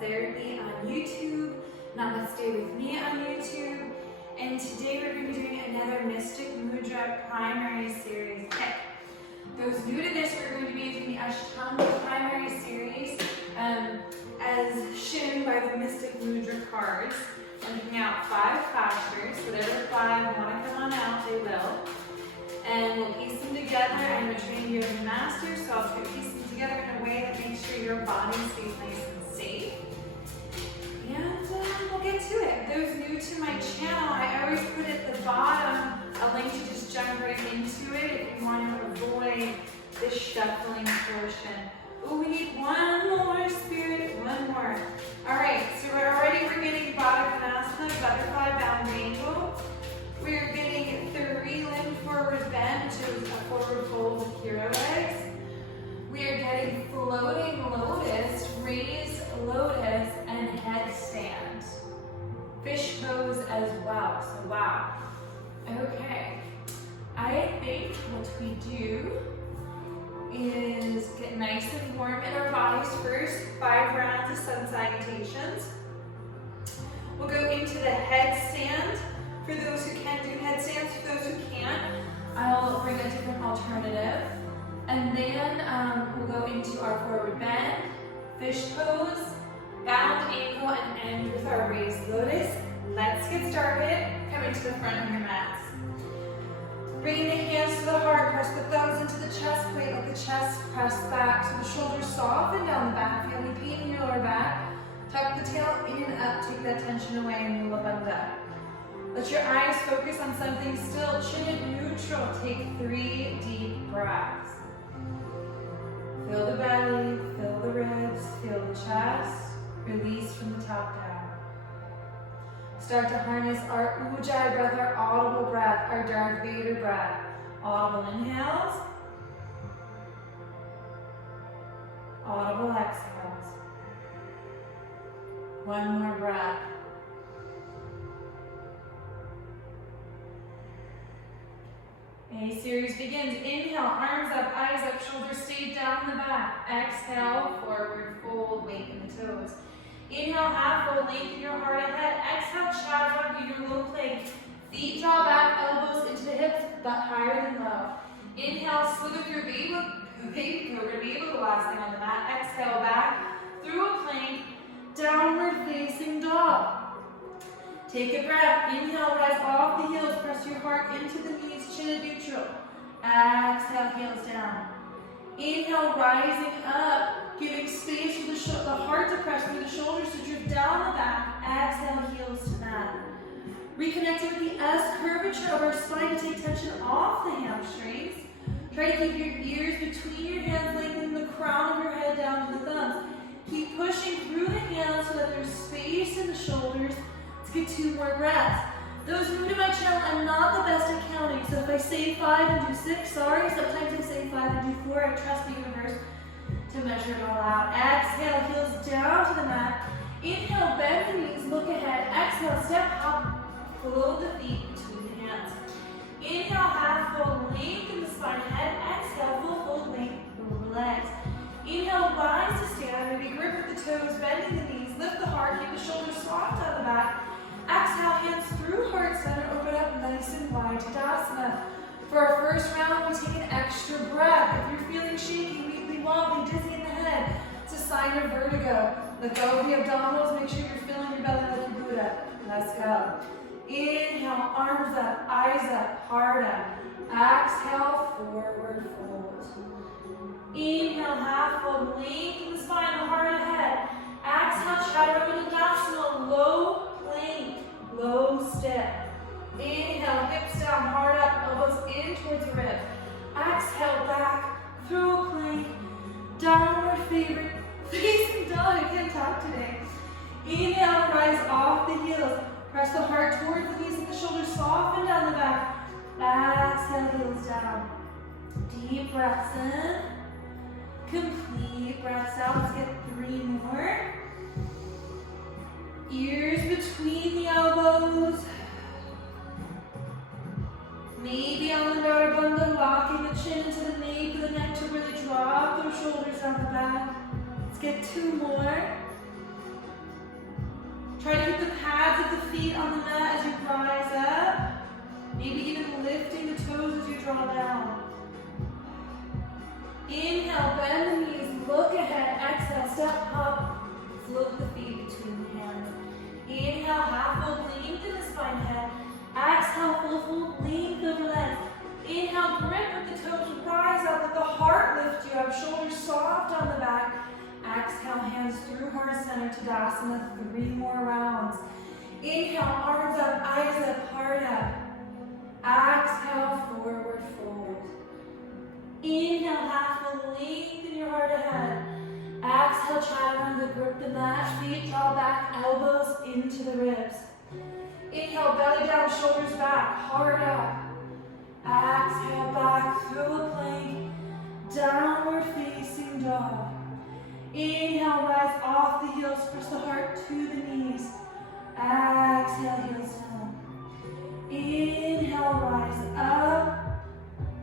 Therapy on YouTube, Namaste with me on YouTube, and today we're going to be doing another Mystic Mudra primary series pick. Those new to this, we're going to be using the Ashtanga primary series as shown by the Mystic Mudra cards. I'm picking out 5 postures, whatever 5 want to come on out, they will. And we'll piece them together. I'm a trained yoga master, so I'll try to piece them together in a way that makes sure your body stays nice and safe. And we'll get to it. Those new to my channel, I always put at the bottom a link to just jump right into it if you want to avoid the shuffling portion. Oh, we need one more, Spirit, one more. All right, so we're getting Baddha Konasana, butterfly bound angle. We're getting 3 limb forward bend, which is a forward fold with hero legs. We are getting floating lotus, raised lotus, and headstand. Fish pose as well, so wow. Okay, I think what we do is get nice and warm in our bodies first, 5 rounds of sun salutations. We'll go into the headstand. For those who can do headstands, for those who can't, I'll bring a different alternative. And then we'll go into our forward bend, fish pose, bound ankle, and end with our raised lotus. Let's get started. Coming to the front of your mats. Bringing the hands to the heart, press the thumbs into the chest plate, let the chest press back so the shoulders soften down the back. Feel any pain in your lower back. Tuck the tail in and up, take that tension away, and move up and up. Let your eyes focus on something still, chin at neutral. Take 3 deep breaths. Feel the belly, feel the ribs, feel the chest. Release from the top down. Start to harness our Ujjayi breath, our audible breath, our Darth Vader breath. Audible inhales. Audible exhales. One more breath. A series begins. Inhale, arms up, eyes up, shoulders stay down the back. Exhale, forward fold, lengthen the toes. Inhale, half fold, lengthen your heart ahead. Exhale, chaturanga, do your low plank. Feet draw back, elbows into the hips, butt higher than low. Inhale, slither through baby cobra, be able to last thing on the mat. Exhale, back through a plank, downward facing dog. Take a breath. Inhale, rise off the heels. Press your heart into the knees, chin at neutral. Exhale, heels down. Inhale, rising up, giving space for the heart to press through the shoulders to drift down the back. Exhale, heels to mat. Reconnecting with the S curvature of our spine to take tension off the hamstrings. Try to keep your ears between your hands, lengthening the crown of your head down to the thumbs. Keep pushing through the hands so that there's space in the shoulders. Let's get 2 more breaths. Those new to my channel, I'm not the best at counting, so if I say 5 and do 6, sorry, sometimes I say 5 and do 4, I trust the universe to measure it all out. Exhale, heels down to the mat. Inhale, bend the knees, look ahead. Exhale, step up, flow the feet between the hands. Inhale, half fold, lengthen the spine, head. Exhale, full fold, lengthen the legs. Inhale, rise to stand, maybe grip with the toes, bending the knees, lift the heart, keep the shoulders soft on the back. Exhale, hands through heart center, open up nice and wide, Tadasana. For our first round, we take an extra breath. If you're feeling shaky, weakly, wobbly, dizzy in the head, it's a sign of vertigo. Let go of the abdominals, make sure you're filling your belly like a Buddha. Let's go. Inhale, arms up, eyes up, heart up. Exhale, forward fold. Inhale, half fold, lengthen the spine, the heart ahead. Exhale, chaturanga, low plank, low step. Inhale, hips down, heart up, elbows in towards the rib. Exhale, back through a plank, downward facing dog. I can't talk today. Inhale, rise off the heels. Press the heart towards the knees and the shoulders, soften down the back. Exhale, heels down. Deep breaths in. Complete breaths out. Let's get 3 more. Ears between the elbows. Maybe on the daughter bundle, locking the chin into the nape of the neck to really drop those shoulders down the back. Let's get 2 more. Try to keep the pads of the feet on the mat as you rise up. Maybe even lifting the toes as you draw down. Inhale, bend the knees, look ahead. Exhale, step up, float the feet between the hands. Inhale, half fold, lengthen the spine head. Exhale, full fold, lengthen over legs. Inhale, grip with the toes, rise up, let the heart lift you up, shoulders soft on the back. Exhale, hands through heart center, Tadasana, 3 more rounds. Inhale, arms up, eyes up, heart up. Exhale, forward fold. Inhale, half fold, lengthen your heart ahead. Exhale, chaturanga, grip the mat, feet draw back, elbows into the ribs. Inhale, belly down, shoulders back, heart up. Exhale, back through a plank, downward facing dog. Inhale, rise off the heels, press the heart to the knees. Exhale, heels down. Inhale, rise up.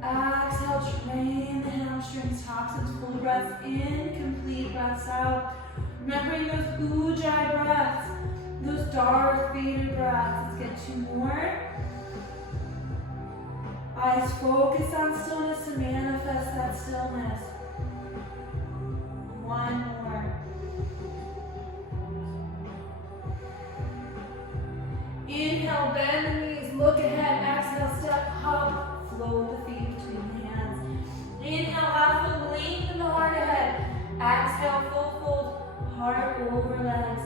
Exhale, train the hamstrings, toxins, full breaths in, complete breaths out. Remembering those ujjayi breaths, those Darth Vader breaths. Let's get 2 more. Eyes focus on stillness to manifest that stillness. 1 more. Inhale, bend the knees, look ahead. Exhale, step up, flow the feet between the hands. Inhale, half fold, lengthen the heart ahead. Exhale, full fold, heart over legs.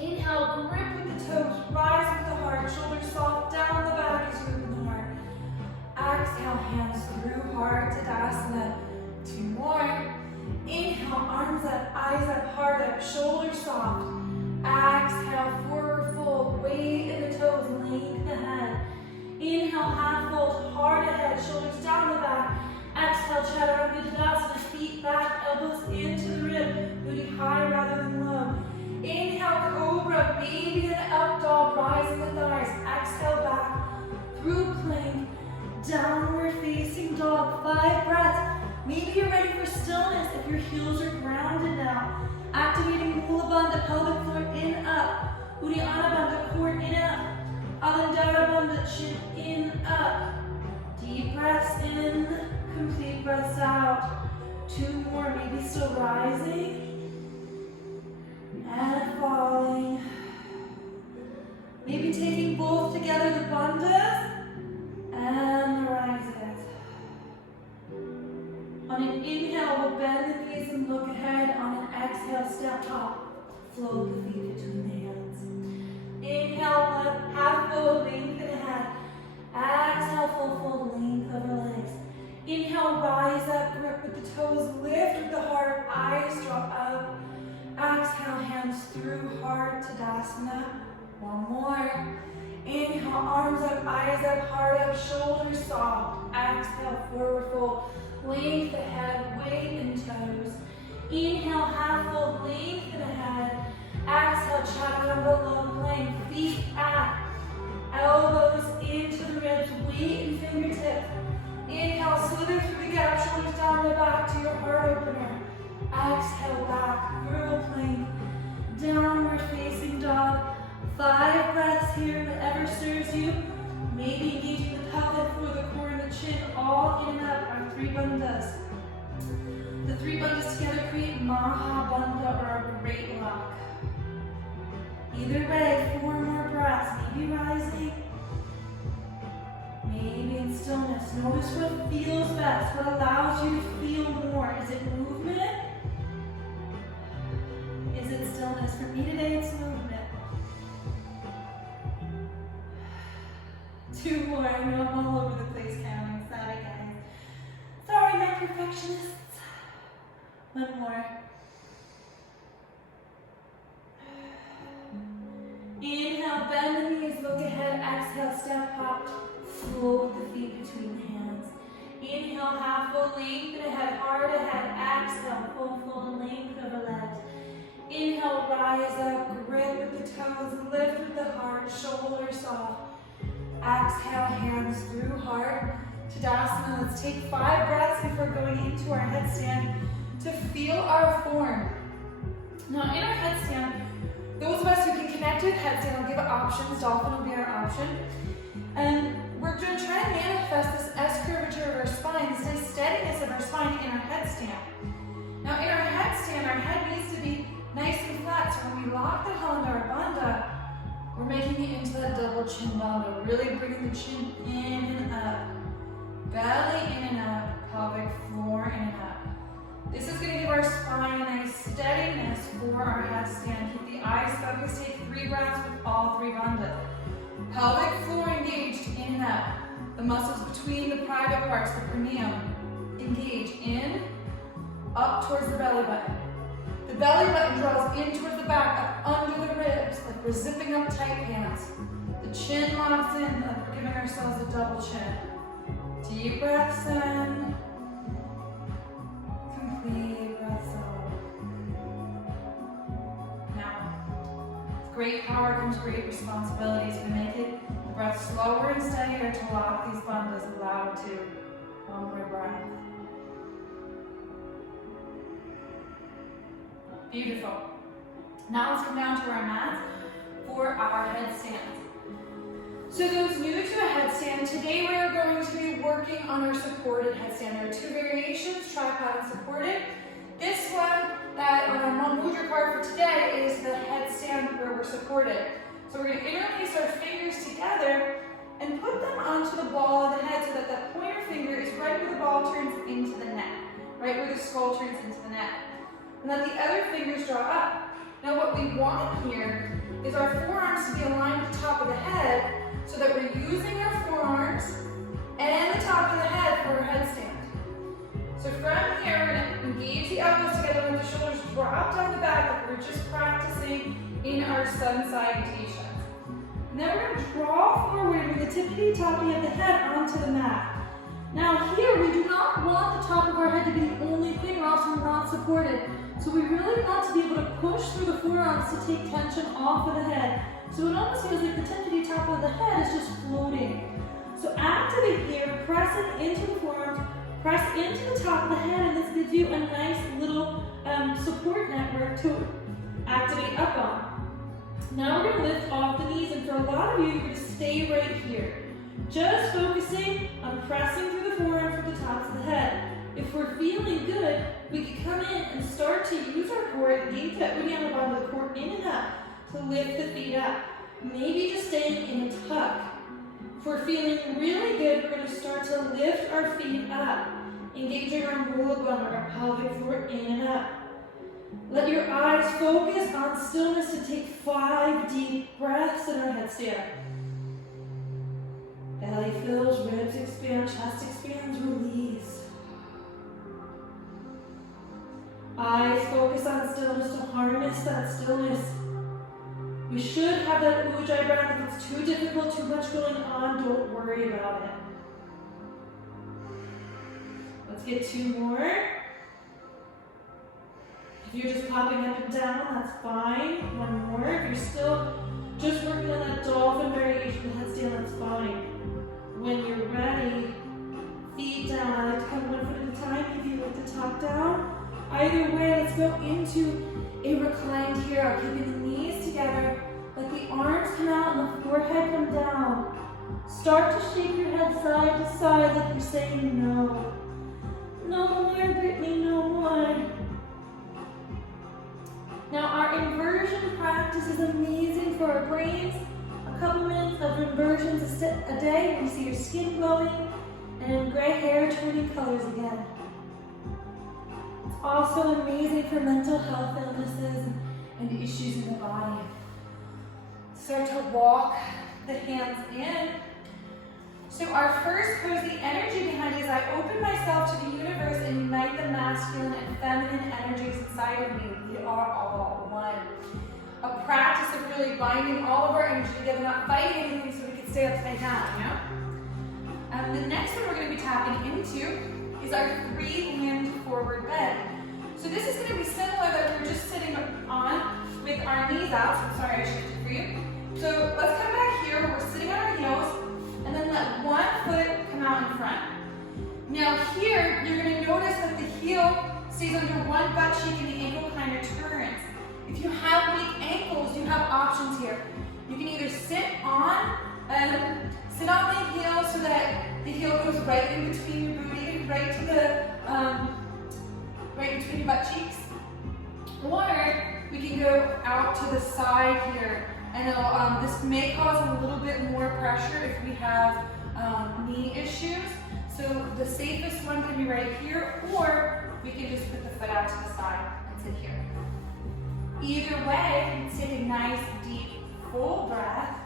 Inhale, grip with the toes, rise with the heart, shoulders soft down the back as you open the heart. Exhale, hands through heart, Tadasana. 2 more. Inhale, arms up, eyes up, heart up, shoulders soft. Exhale, forward fold, weight in the toes, lengthen the head. Inhale, half fold, heart ahead, shoulders down the back. Exhale, chaturanga Tadasana, feet back, elbows into the rib, booty high rather than low. Inhale, cobra, maybe an up dog, rising the thighs. Exhale, back through plank, downward facing dog. 5 breaths. Maybe you're ready for stillness if your heels are grounded now. Activating Mula Bandha, pelvic floor in, up. Uddiyana Bandha, core in, up. Alandara Bandha, chin in, up. Deep breaths in, complete breaths out. 2 more, maybe still rising. And falling. Maybe taking both together, the bandhas and the rises. On an inhale, we'll bend the knees and look ahead. On an exhale, step up. Flow the feet between the hands. Inhale, left, half fold, lengthen ahead. Exhale, full fold, length over legs. Inhale, rise up, grip with the toes, lift with the heart, eyes drop up. Exhale, hands through heart, Tadasana. 1 more. Inhale, arms up, eyes up, heart up, shoulders soft. Exhale, forward fold. Length the head, weight in toes. Inhale, half fold, lengthen ahead. Exhale, chaturanga, low plank, feet back. Elbows into the ribs, weight in fingertips. Inhale, slither through the gap, shoulders down the back to your heart opener. Exhale, back, through plank, downward facing dog. 5 breaths here, whatever serves you. Maybe engaging the pelvic floor, the core, and the chin, all in and up are 3 bandhas. The 3 bandhas together create Maha Bandha, or a great lock. Either way, 4 more breaths. Maybe rising, maybe in stillness. Notice what feels best, what allows you to feel more. Is it movement? Is it stillness? For me today, it's movement. 2 more. I know I'm all over the place counting. Sorry, guys. Sorry, not perfectionists. 1 more. Inhale, bend the knees, look ahead. Exhale, step up. Float the feet between the hands. Inhale, half fold, lengthen ahead, heart ahead. Exhale, full fold, length over legs. Inhale, rise up, grip with the toes, lift with the heart, shoulders soft. Exhale, hands through heart. Tadasana. Let's take 5 breaths before going into our headstand to feel our form. Now in our headstand, Those of us who can connect with headstand will give options. Dolphin will be our option. And we're going to try and manifest this S curvature of our spine, this nice steadiness of our spine in our headstand. Now in our headstand, our head needs to be nice and flat, so when we lock the hell into our bandha, we're making it into that double chin bandha, really bringing the chin in and up, belly in and up, pelvic floor in and up. This is going to give our spine a nice steadiness for our headstand. Keep the eyes focused, take 3 breaths with all 3 bandhas. Pelvic floor engaged in and up. The muscles between the private parts, the perineum, engage in, up towards the belly button. The belly button draws in towards the back, up under the ribs, like we're zipping up tight pants. The chin locks in, like we're giving ourselves a double chin. Deep breaths in. Complete breaths out. Now, with great power comes great responsibilities. We make it the breath slower and steadier to lock these bandhas. Allow it to. One more breath. Beautiful. Now let's come down to our mats for our headstands. So those new to a headstand, today we are going to be working on our supported headstand. There are 2 variations, tripod and supported. This one that on Mudra card for today is the headstand where we're supported. So we're going to interlace our fingers together and put them onto the ball of the head so that that pointer finger is right where the ball turns into the neck, right where the skull turns into the neck. And let the other fingers draw up. Now what we want here is our forearms to be aligned with the top of the head so that we're using our forearms and the top of the head for our headstand. So from here, we're going to engage the elbows together, let the shoulders drop down the back like we're just practicing in our sun salutations. And then we're going to draw forward with the tippity toppy of the head onto the mat. Now here, we do not want the top of our head to be the only thing or else we're not supported. So we really want to be able to push through the forearms to take tension off of the head. So it almost feels like the tippity top of the head is just floating. So activate here, pressing into the forearms, press into the top of the head, and this gives you a nice little support network to activate up on. Now we're going to lift off the knees, and for a lot of you, you're going to stay right here. Just focusing on pressing through the forearms with the tops of the head. If we're feeling good, we can come in and start to use our core, engage that uddiyana bottom of the core in and up to lift the feet up. Maybe just staying in a tuck. If we're feeling really good, we're going to start to lift our feet up, engaging our mula bandha, our pelvic floor in and up. Let your eyes focus on stillness to take 5 deep breaths in our headstand. Belly fills, ribs expand, chest expands, release. Eyes focus on stillness to harness that stillness. We should have that ujjayi breath. If it's too difficult, too much going on, don't worry about it. Let's get 2 more. If you're just popping up and down, that's fine. 1 more. If you're still just working on that dolphin variation headstand, that's fine. When you're ready, feet down. I like to come 1 foot at a time. If you like to top down. Either way, let's go into a reclined hero, keeping the knees together, let the arms come out and the forehead come down. Start to shake your head side to side like you're saying no. No more, Brittany, no more. Now our inversion practice is amazing for our brains. A couple minutes of inversions a day when you see your skin glowing and gray hair turning colors again. Also amazing for mental health illnesses and issues in the body. Start to walk the hands in. So our first pose, the energy behind it is I open myself to the universe and unite the masculine and feminine energies inside of me. We are all one. A practice of really binding all of our energy together, not fighting anything so we can stay upside down, you know? The next one we're going to be tapping into is our 3-limbed forward bend. So this is going to be similar that we're just sitting on with our knees out. So I'm sorry I shifted for you. So let's come back here. We're sitting on our heels and then let 1 foot come out in front. Now here, you're going to notice that the heel stays under one butt cheek and the ankle kind of turns. If you have weak ankles, you have Sit on the heel so that the heel goes right in between your booty, right to the, right between your butt cheeks. Or we can go out to the side here. I know this may cause a little bit more pressure if we have knee issues. So the safest one can be right here, or we can just put the foot out to the side and sit here. Either way, let's take a nice deep full breath.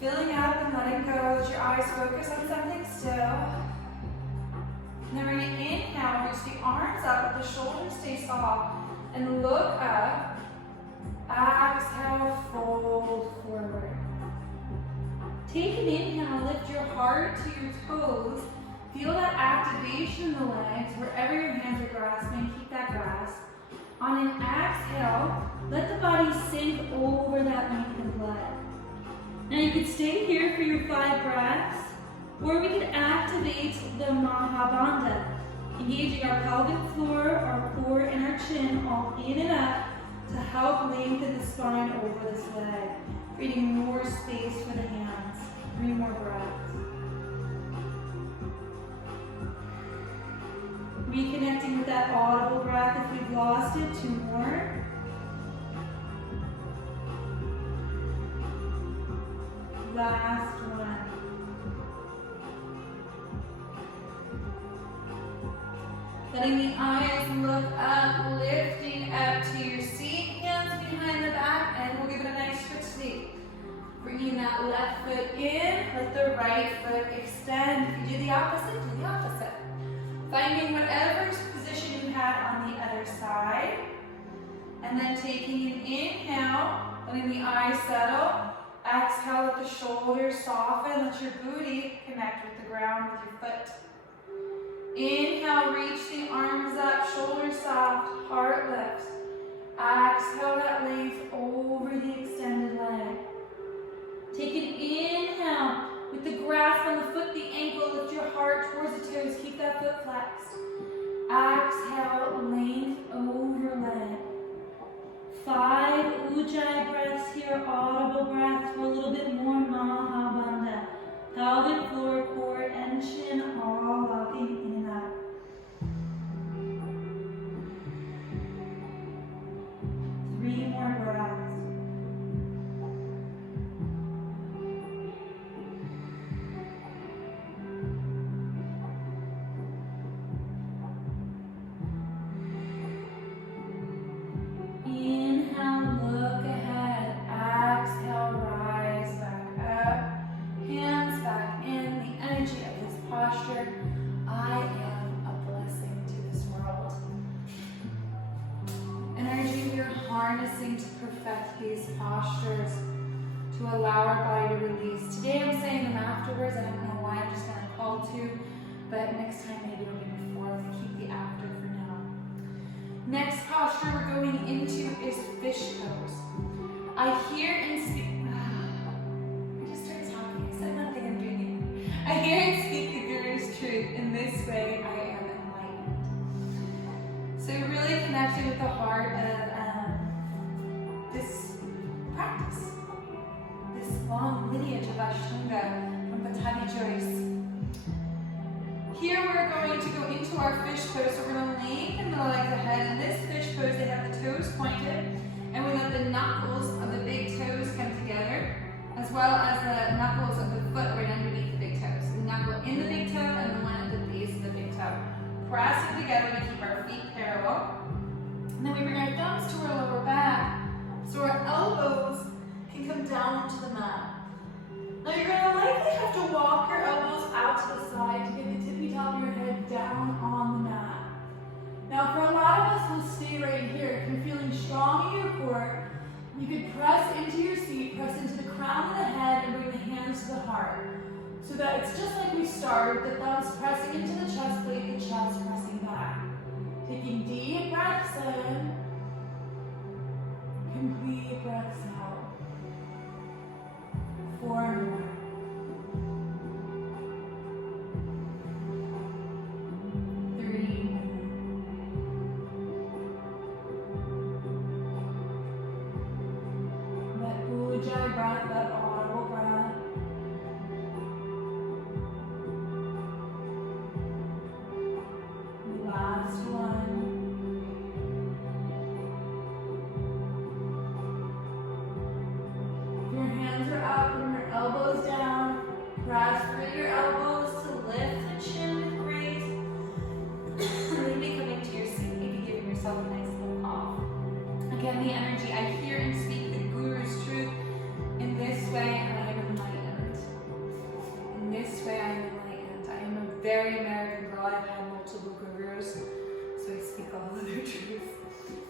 Filling up and letting go. Let your eyes focus on something still. And then we're going to inhale, reach the arms up, let the shoulders stay soft, and look up. Exhale, fold forward. Take an inhale, lift your heart to your toes. Feel that activation in the legs, wherever your hands are grasping, keep that grasp. On an exhale, let the body sink over that lengthened leg. Now you could stay here for your 5 breaths, or we could activate the Mahabandha, engaging our pelvic floor, our core, and our chin all in and up to help lengthen the spine over this leg, creating more space for the hands. 3 more breaths. Reconnecting with that audible breath if we've lost it. 2 more. Last one. Letting the eyes look up, lifting up to your seat, hands behind the back, and we'll give it a nice switch seat. Bringing that left foot in, let the right foot extend. If you do the opposite, do the opposite. Finding whatever position you had on the other side. And then taking an inhale, letting the eyes settle. Exhale, let the shoulders soften, let your booty connect with the ground with your foot. Inhale, reach the arms up, shoulders soft, heart lifts. Exhale, that length over the extended leg. Take an inhale, with the grasp on the foot, the ankle, lift your heart towards the toes, keep that foot flexed. Exhale, length over leg. 5 Ujjayi breaths here, audible breath for a little bit more Mahabandha. Pelvic floor, core, and chin all locking in and up. 3 more breaths. To perfect these postures, to allow our body to release. Today I'm saying them afterwards. I don't know why, I'm just going to call to, but next time maybe it'll be before. Let's keep the after for now. Next posture we're going into is fish pose. I hear and speak. I just started talking. I said nothing, I'm doing it. I hear and speak the Guru's truth. In this way, I am enlightened. So really connecting with the heart of this practice, this long lineage of Ashtanga from Patani Joyce. Here we're going to go into our fish pose. So we're going to lengthen the legs ahead. In this fish pose, they have the toes pointed, and we let the knuckles of the big toes come together, as well as the knuckles of the foot right underneath the big toes. The knuckle in the big toe and the one at the base of the big toe. Press it together to keep our feet parallel. And then we bring our thumbs to our lower back, so our elbows can come down into the mat. Now you're going to likely have to walk your elbows out to the side to get the tippy top of your head down on the mat. Now for a lot of us, we'll stay right here. If you're feeling strong in your core, you could press into your seat, press into the crown of the head, and bring the hands to the heart. So that it's just like we started, the thumbs pressing into the chest plate, the chest pressing back. Taking deep breaths in. Complete breaths out. 4 more. 3 more. Let Ujjayi breath, that audible breath. Last one. If your hands are up and your elbows down, press through your elbows to lift the chin with grace. Maybe coming to your seat, maybe giving yourself a nice little cough. Again, the energy, I hear and speak the Guru's truth. In this way, I am enlightened. In this way, I am enlightened. I am a very American girl. I've had multiple gurus, so I speak all of their truth.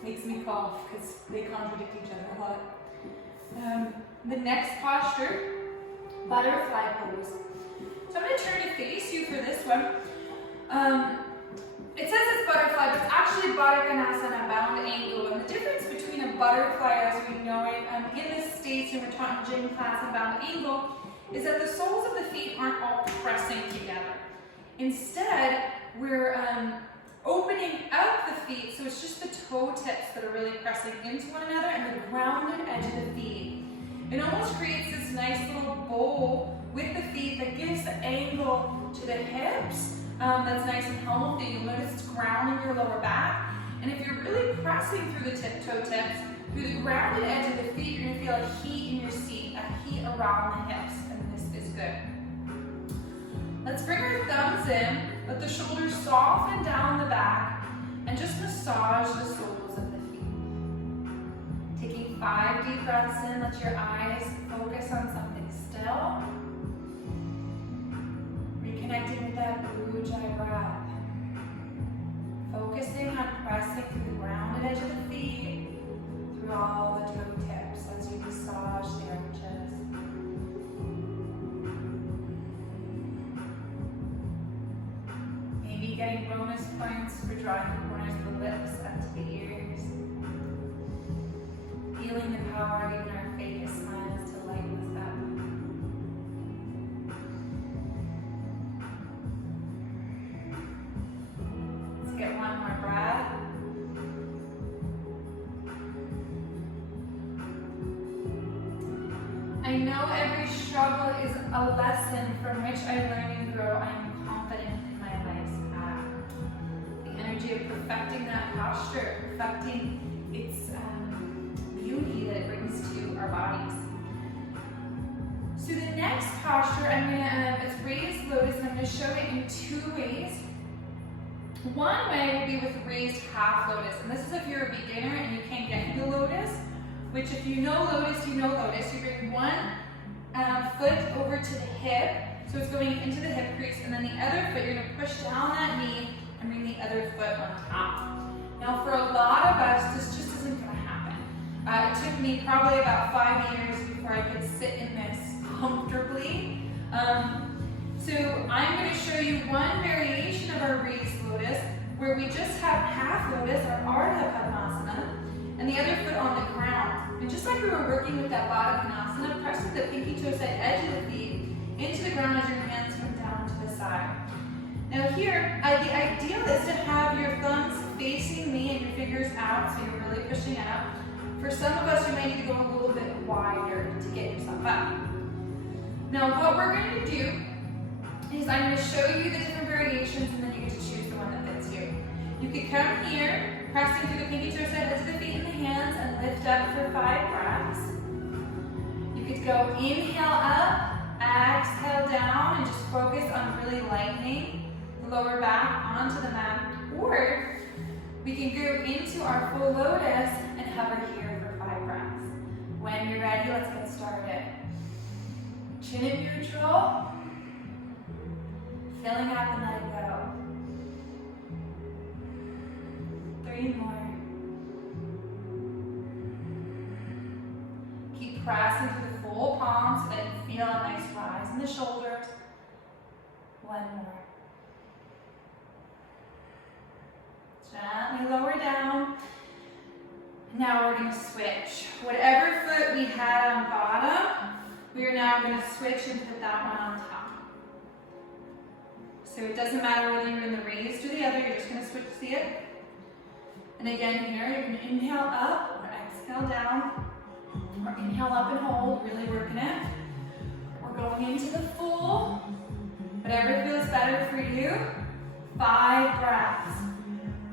Makes me cough because they contradict each other a lot. The next posture, butterfly pose. So I'm going to turn to face you for this one. It says it's butterfly, but it's actually Baddha Konasana, bound angle. And the difference between a butterfly, as we know it, in the States, and we're taught in gym class, and bound angle, is that the soles of the feet aren't all pressing together. Instead, we're opening out the feet, so it's just the toe tips that are really pressing into one another, and the grounded edge of the feet. It almost creates this nice little bowl with the feet that gives the angle to the hips. That's nice and healthy. You'll notice it's grounding your lower back. And if you're really pressing through the toe tips, through the grounded edge of the feet, you're going to feel a heat in your seat, a heat around the hips, and this is good. Let's bring our thumbs in, let the shoulders soften down the back, and just massage the soles of the feet. Taking 5 deep breaths in, let your eyes focus on something still. Reconnecting with that Ujjayi breath. Focusing on pressing through the grounded edge of the feet, through all the toe tips as you massage the arches. Maybe getting bonus points for drawing the corners of the lips up to the ears. Feeling the power of even our fakest smiles to lighten us up. Let's get one more breath. I know every struggle is a lesson from which I learn and grow. I am confident in my life's path. The energy of perfecting that posture, perfecting its beauty that it brings to our bodies. So the next posture, it's raised lotus, and I'm going to show it in 2 ways. One way will be with raised half lotus, and this is if you're a beginner and you can't get into lotus, which if you know lotus, you know lotus. You bring one foot over to the hip, so it's going into the hip crease, and then the other foot, you're going to push down that knee and bring the other foot on top. Now for a lot of us, this just isn't going to happen. It took me probably about 5 years before I could sit in this comfortably. So I'm going to show you one variation of our raised lotus where we just have half lotus, our Ardha Padmasana, and the other foot on the ground. And just like we were working with that Baddha Konasana, press with the pinky toe side edge of the feet into the ground as your hands come down to the side. Now here, the ideal is to have your thumbs facing me and your fingers out, so you're really pushing out. For some of us, you might need to go a little bit wider to get yourself up. Now what we're going to do is I'm going to show you the different variations, and then you get to choose the one that fits you. You could come here, pressing through the pinky toe side, edge of the feet and the hands, and lift up for 5 breaths. You could go inhale up, exhale down, and just focus on really lightening the lower back onto the mat. Or we can go into our full lotus and hover here for 5 breaths. When you're ready, let's get started. Chin in neutral. Filling up and let it go. 3 more. Keep pressing through the full palm so that you feel a nice rise in the shoulders. 1 more. Gently lower down. Now we're going to switch. Whatever foot we had on bottom, we are now going to switch and put that one on top. So it doesn't matter whether you're in the raised or the other, you're just going to switch, see it? And again here, you're going to inhale up or exhale down. Or inhale up and hold, really working it. We're going into the full, whatever feels better for you. 5 breaths.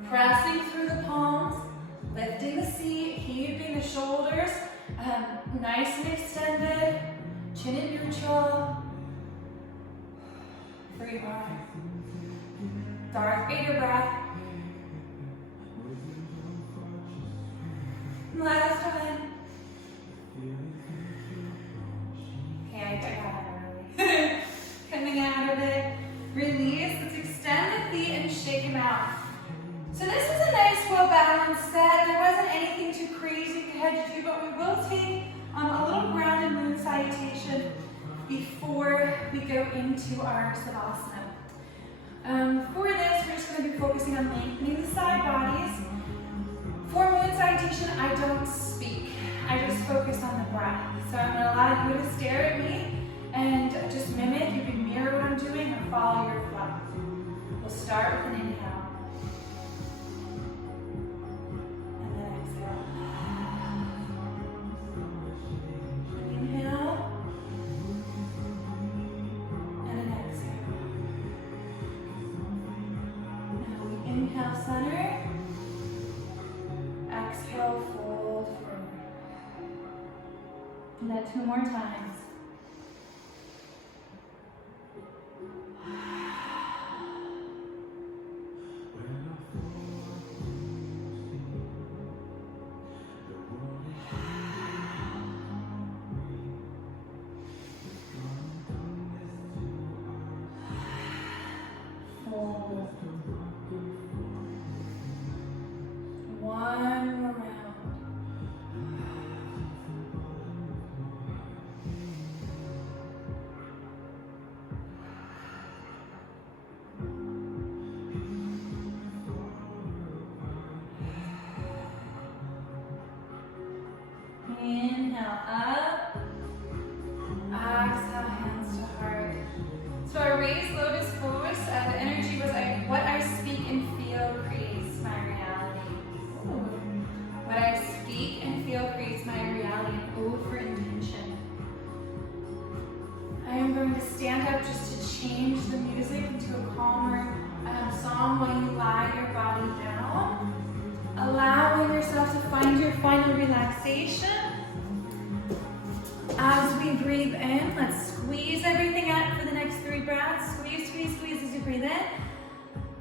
Pressing through the palms, lifting the seat, keeping the shoulders nice and extended, chin in neutral. 3 more. Darth Vader breath. Last one. Okay, I got it early. Coming out of it. Release. Let's extend the feet and shake them out. So this is a nice, well-balanced set. There wasn't anything too crazy we had to do, but we will take a little grounded moon salutation before we go into our savasana. For this, we're just going to be focusing on lengthening the side bodies. For moon salutation, I don't speak. I just focus on the breath. So I'm going to allow you to stare at me and just mimic. You can mirror what I'm doing or follow your flow. We'll start with an inhale. And then exhale. Inhale. And an exhale. Now we inhale center. Exhale, fold forward. Do that 2 more times. Fold. 1 more round. Inhale up. Exhale, hands to heart. So our raised lotus pose, the energy was what I speak and feel creates my reality. Ooh. What I speak and feel creates my reality. O for intention. I am going to stand up just to change the music into a calmer song while you lie your body down. Allowing yourself to find your final relaxation. As we breathe in, let's squeeze everything out for the next 3 breaths. Squeeze, squeeze, squeeze as you breathe in.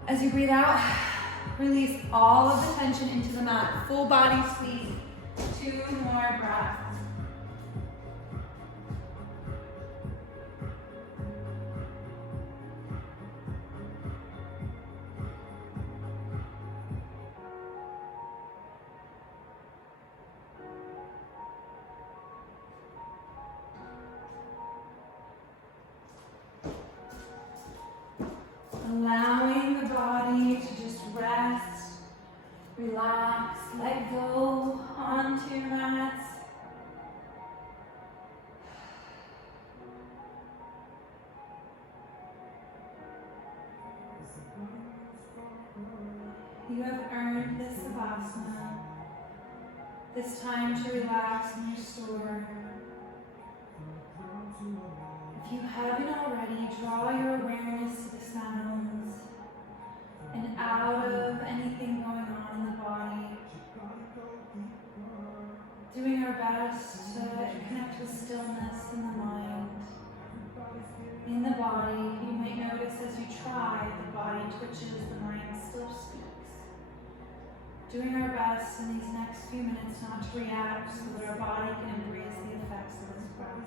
As you breathe out, release all of the tension into the mat. Full body squeeze. 2 more breaths. Allowing the body to just rest, relax, let go onto your mats. You have earned this savasana, this time to relax and restore. If you haven't already, draw your awareness to the sounds and out of anything going on in the body. Doing our best to connect with stillness in the mind. In the body, you might notice as you try, the body twitches, the mind still speaks. Doing our best in these next few minutes not to react so that our body can embrace the effects of this practice.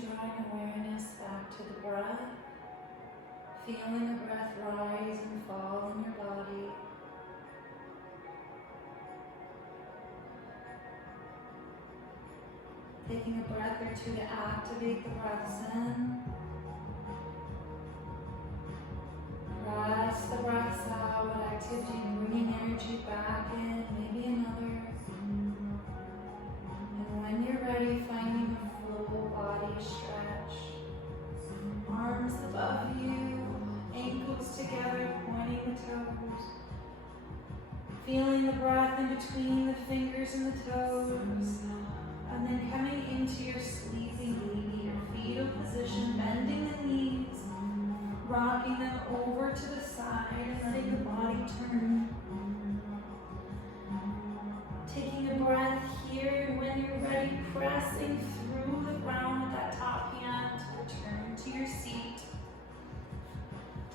drawing awareness back to the breath, feeling the breath rise and fall in your body. Taking a breath or two to activate the breaths in. Press the breaths out with activity, bringing energy back in, maybe another. And when you're ready, finding a full body stretch. Arms above you, ankles together, pointing the toes. Feeling the breath in between the fingers and the toes. And then coming into your sleeping baby, your fetal position, bending the knees, rocking them over to the side and letting the body turn. Taking a breath here, and when you're ready, pressing through the ground with that top hand to return to your seat.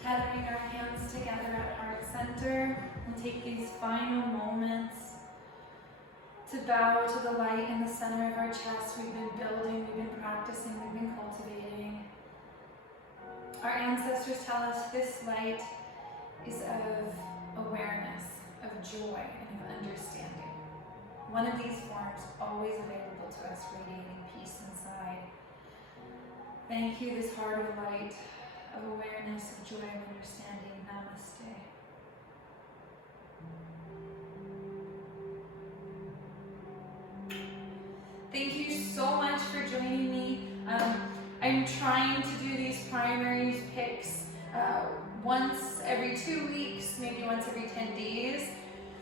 Tethering our hands together at heart center, and take these final moments to bow to the light in the center of our chest. We've been building, we've been practicing, we've been cultivating. Our ancestors tell us this light is of awareness, of joy, and of understanding. One of these forms always available to us, radiating peace inside. Thank you, this heart of light, of awareness, of joy, and understanding. Namaste. Thank you so much for joining me. I'm trying to do these primaries picks once every 2 weeks, maybe once every 10 days,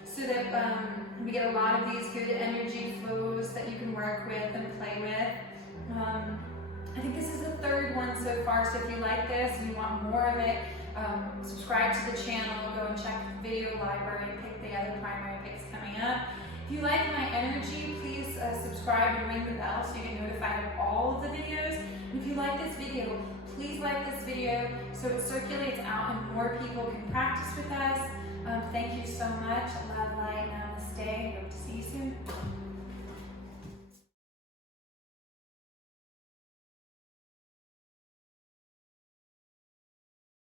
so that we get a lot of these good energy flows that you can work with and play with. I think this is the third one so far, so if you like this and you want more of it, subscribe to the channel, go and check the video library and pick the other primary picks coming up. If you like my energy, please subscribe and ring the bell so you get notified of all of the videos. And if you like this video, please like this video so it circulates out and more people can practice with us. Thank you so much. Love, love.